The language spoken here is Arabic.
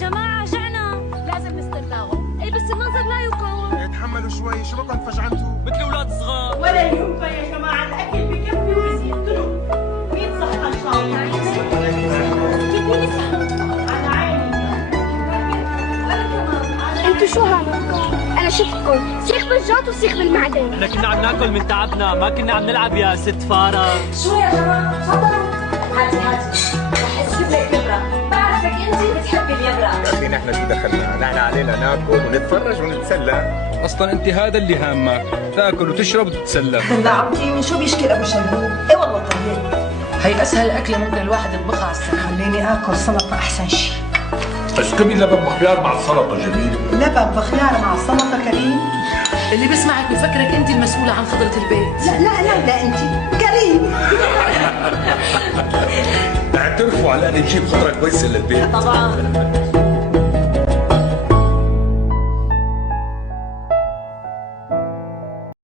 جماعة جعنا، لازم نستناهم. ايه بس المنظر لا يقاوم. اتحملوا شوي، شو بكم فجعنتوا؟ مثل اولاد صغار. ولا ينفع يا جماعه، الاكل بكفي وبزيد. كلوا 100 صحه ان شاء الله. على عيني. وانا كمان. انتوا شو هالكم؟ انا شفتكم سيخ بالجاط وسيخ بالمعدن. احنا كنا عم ناكل من تعبنا، ما كنا عم نلعب يا ست فارة. شو يا جماعة؟ تفضلوا. هاتي رح اسكب لك يبرة، بعرفك انت بتحبي اليبرة. يا اخي نحن شو دخلنا؟ نحن علينا ناكل ونتفرج ونتسلى. اصلا انت هذا اللي هامك، تاكل وتشرب وتتسلى. هلا عمتي شو بيشكل ابو شلبوب؟ ايه والله طيب. هي اسهل اكله ممكن الواحد يطبخها على السريع. خليني اكل سلطه احسن شيء. اسكبي لبن بخيار مع السلطه جميل. لبن بخيار مع السلطه كريم. اللي بيسمعك بفكرك انت المسؤوله عن خضره البيت. لا انت كريم. اعترفوا على اني نجيب خضره كويسه للبيت. طبعا.